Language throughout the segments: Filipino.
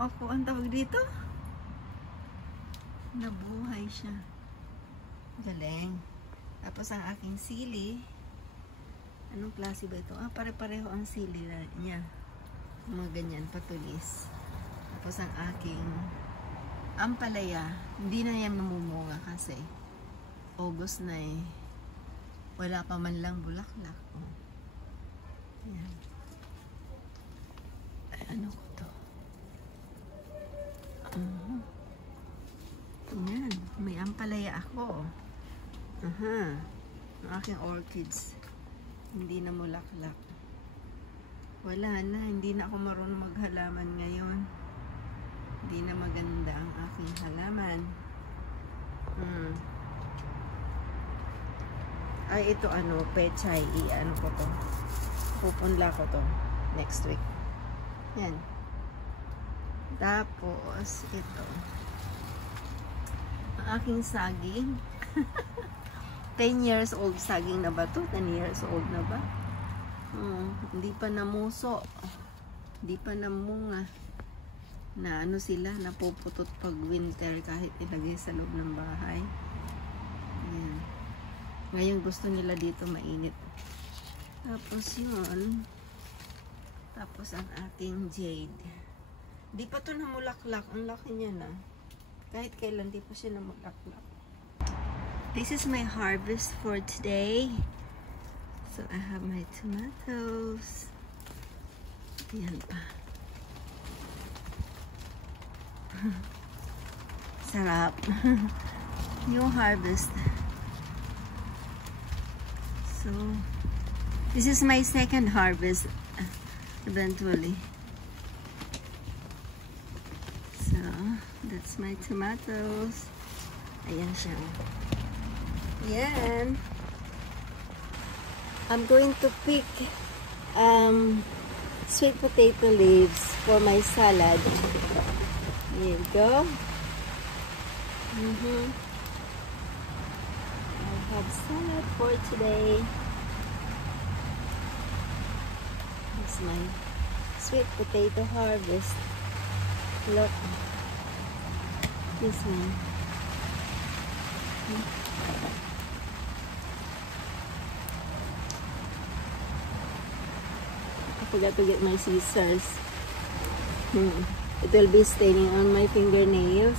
ako, ang tawag dito? Nabuhay siya. Galing. Tapos ang aking sili, anong klase ba ito? Pare-pareho ang sili niya. Mga ganyan, patulis. Tapos ang aking ampalaya, hindi na yan mamumunga kasi August na eh. Wala pa man lang bulaklak. Oh. Yan. Ay, ano ko to? Yan. May ampalaya ako. Ang aking orchids. Hindi na mulaklak. Wala na. Hindi na ako marunong maghalaman ngayon. Hindi na maganda ang aking halaman. Ay, ito ano, pechay. Ano ko to? Pupunla ko to next week. Yan. Tapos, ito. Ang aking saging. 10 years old saging na ba to? 10 years old na ba? Hindi pa namuso. Hindi pa namunga. Na ano sila, napuputot pag winter kahit ilagay sa loob ng bahay. Ayan. Ngayon gusto nila dito mainit. Tapos yun. Tapos ang ating jade. Di pa to namulaklak. Ang laki niya na. Kahit kailan di pa siya namulaklak. This is my harvest for today. So I have my tomatoes. Ayan pa. Sarap. Yung harvest. So, this is my second harvest eventually. So, that's my tomatoes. Ayan siya. Ayan. I'm going to pick sweet potato leaves for my salad. Here you go. I have salad for today. This is my sweet potato harvest. Look. This one. I forgot to get my scissors. It will be staining on my fingernails.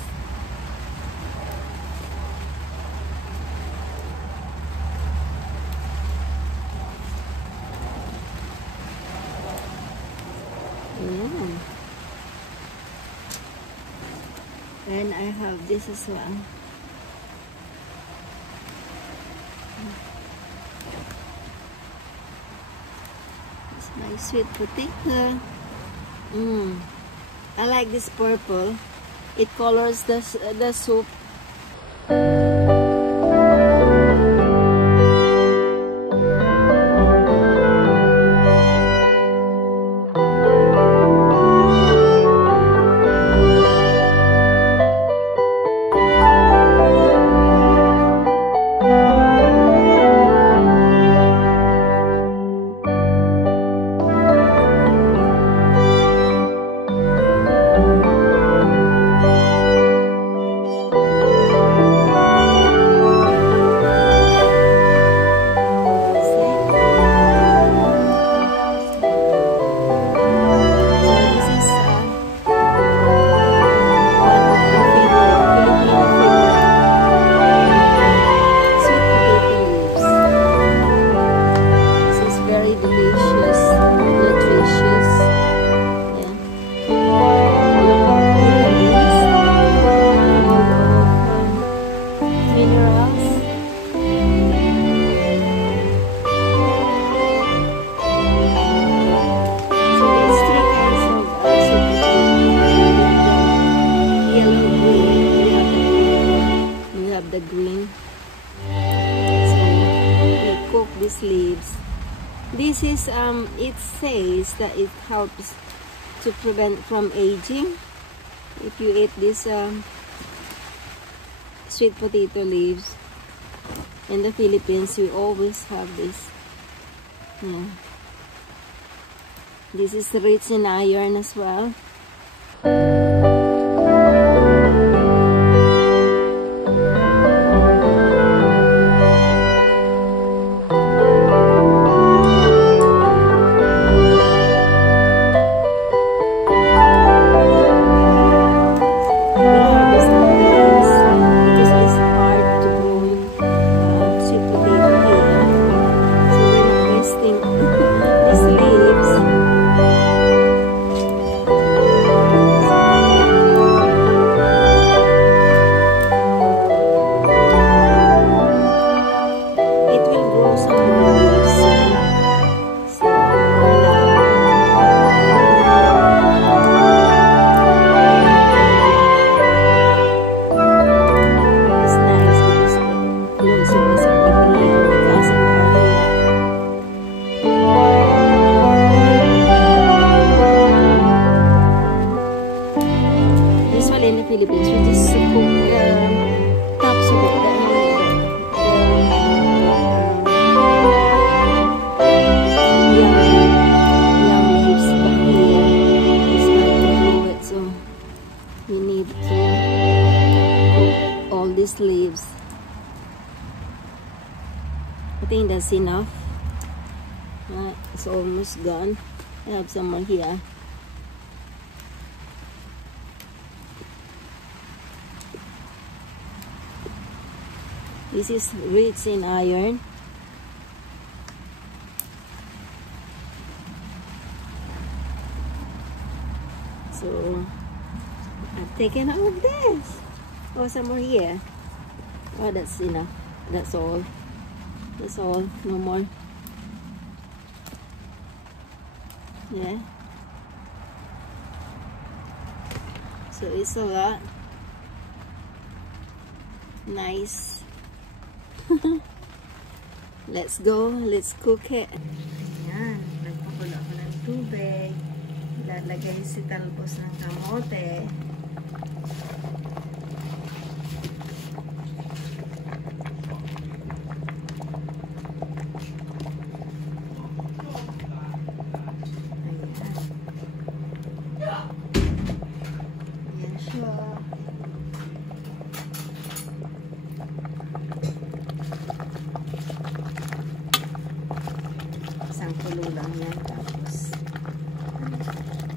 And I have this as well. It's my sweet potato. I like this purple. It colors the soup. Leaves. This is it says that it helps to prevent from aging. If you eat this sweet potato leaves in the Philippines, we always have this. This is rich in iron as well. the Philippines, we just cook the tops of it, young leaves, but here it's hard to do it, so we need to cook all these leaves. I think that's enough. It's almost gone. I have some more here. This is rich in iron. So I've taken all of this. Oh, some more here. Oh, that's enough. That's all. That's all. No more. Yeah. So it's a lot. Nice. Let's go. Let's cook it. Ayan. Nagpakulo ako ng tubig. Lalagay si talbos ng kamote. Isang kulo lang yan, tapos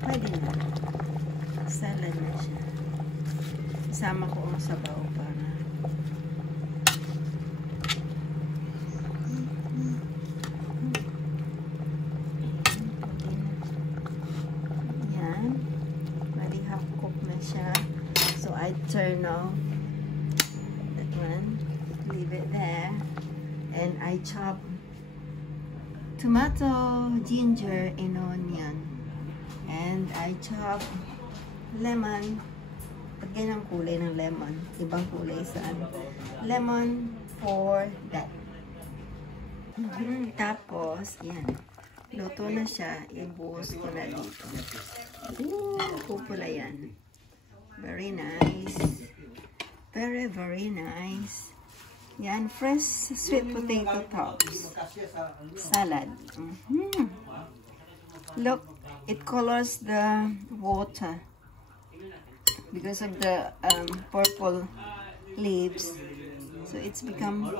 pwede na, salad na siya. Isama ko ang sabaw para yan, bali half cook na siya. So I turn off that one, leave it there, and I chop tomato, ginger, and onion. And I chop lemon. Pag ganyan ang kulay ng lemon. Ibang kulay sa ano. Lemon for that. Tapos, yan. Luto na siya. Ibuhos ko na dito. Pupula yan. Very nice. Very, very nice. Yan, fresh sweet potato tops. Salad. Look, it colors the water because of the purple leaves. So it's become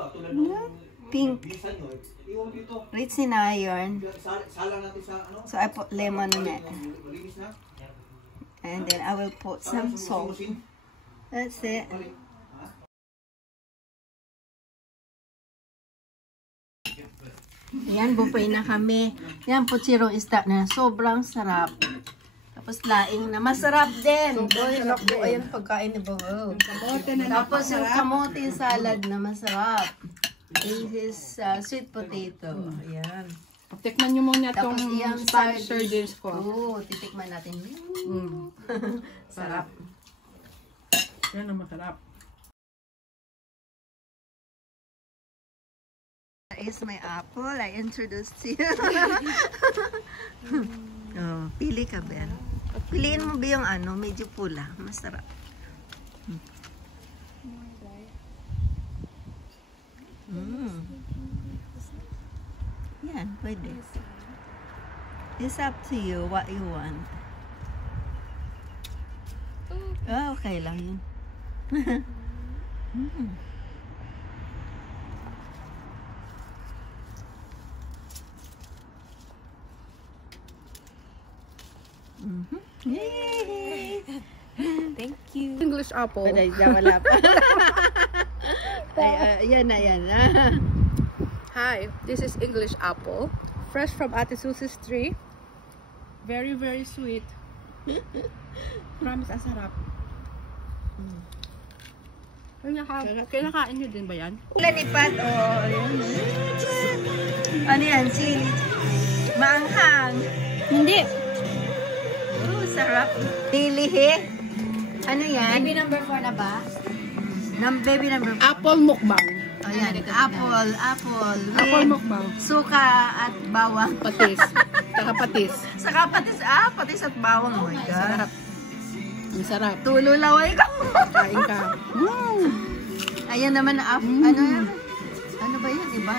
pink. Rich in iron. So I put lemon in it. And then I will put some salt. That's it. Yan, buffet na kami. Yan, puchiro isda na. Sobrang sarap. Tapos laing na. Masarap din. Ayun, pagkain ni Bago. Tapos yung kamote salad na masarap. This is sweet potato. Ayan. Tikman nyo muna itong spag sardines ko. Oo, titikman natin. Sarap. Yan ang masarap. Is my apple. I introduced to you. Oh, pili ka, Ben. Piliin mo ba yung ano, medyo pula. Masarap. Yan, pwede. It's up to you what you want. Oh, okay lang yun. Yay! Thank you. English apple. Ay, wala pa. Ay, yan na, yan na. Hi, this is English apple. Fresh from Ate Susie's tree. Very, very sweet. Promise, ang sarap. Kinakain nyo din ba yan? Lanipat, oh. Ano yan? Chili. Maanghang. Hindi. Sarap. Lilihi. Ano yan? Baby number 4 na ba? Baby number 4. Apple mukbang. Ayan. Apple. Apple mukbang. Suka at bawang. Patis. Saka patis. Saka patis. Patis at bawang. Oh my God. Sarap. Ang sarap. Tululaway ka. Kain ka. Ayan naman, ano yan? Ano ba yan, iba?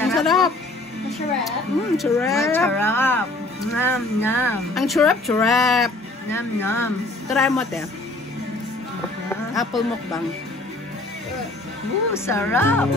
Ang sarap. Masarap. Sarap. Charap. Nam, nam. Ang charap. Nam, nam. Try mo, te. Apple mukbang. Sarap.